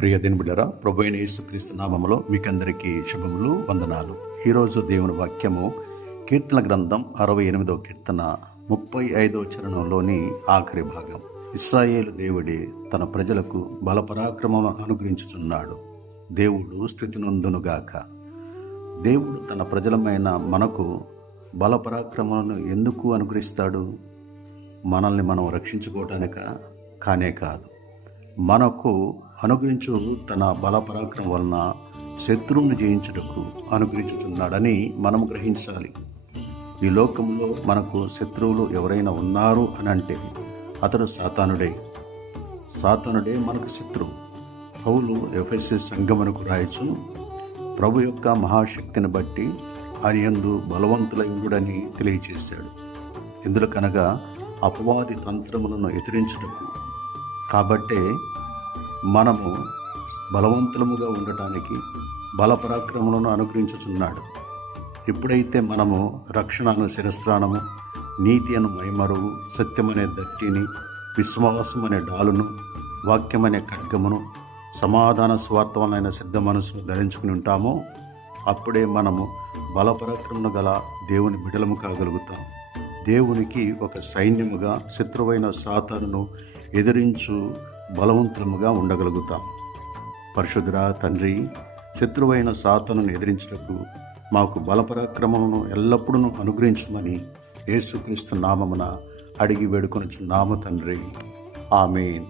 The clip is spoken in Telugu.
ప్రియ దినబిడ్డరా, ప్రభు అయిన యేసుక్రీస్తు నామములో మీకందరికీ శుభములు, వందనాలు. ఈరోజు దేవుని వాక్యము కీర్తన గ్రంథం 68వ కీర్తన 35వ చరణంలోని ఆఖరి భాగం. ఇశ్రాయేలు దేవుడే తన ప్రజలకు బలపరాక్రమము అనుగ్రహించుచున్నాడు. దేవుడు స్థితి నొందునుగాక. దేవుడు తన ప్రజలమైన మనకు బలపరాక్రమలను ఎందుకు అనుగ్రహిస్తాడు? మనల్ని మనం రక్షించుకోవటానిక? కానే కాదు. మనకు అనుగ్రహించు తన బలపరాక్రమం వలన శత్రువును జయించుటకు అనుగ్రహించుచున్నాడని మనం గ్రహించాలి. ఈ లోకంలో మనకు శత్రువులు ఎవరైనా ఉన్నారు అని అంటే అతడు సాతానుడే మనకు శత్రువు. పౌలు ఎఫెసీ సంఘమునకు రాయచు, ప్రభు యొక్క మహాశక్తిని బట్టి ఆయన యందు బలవంతులైండుడని తెలియచేశాడు. ఎందుకనగా అపవాది తంత్రములను ఎదిరించుటకు. కాబట్టే మనము బలవంతులముగా ఉండటానికి బలపరాక్రమలను అనుగ్రహించుచున్నాడు. ఎప్పుడైతే మనము రక్షణ అను శిరస్త్రాణము, నీతి అను మైమరువు, సత్యమనే దట్టిని, విశ్వాసం అనే డాలును, వాక్యమనే ఖడ్గమును, సమాధాన స్వార్థమైన సిద్ధ మనసును ధరించుకుని ఉంటామో అప్పుడే మనము బలపరాక్రమను గల దేవుని బిడలము కాగలుగుతాం. దేవునికి ఒక సైన్యముగా శత్రువైన సాతానును ఎదిరించు బలవంతులముగా ఉండగలుగుతాం. పరిశుద్ధుడా తండ్రి, శత్రువైన సాతానును ఎదిరించుటకు మాకు బలపరాక్రమమును ఎల్లప్పుడూ అనుగ్రహించమని యేసుక్రీస్తు నామమున అడిగి వేడుకొనుచున్నాము తండ్రి. ఆమేన్.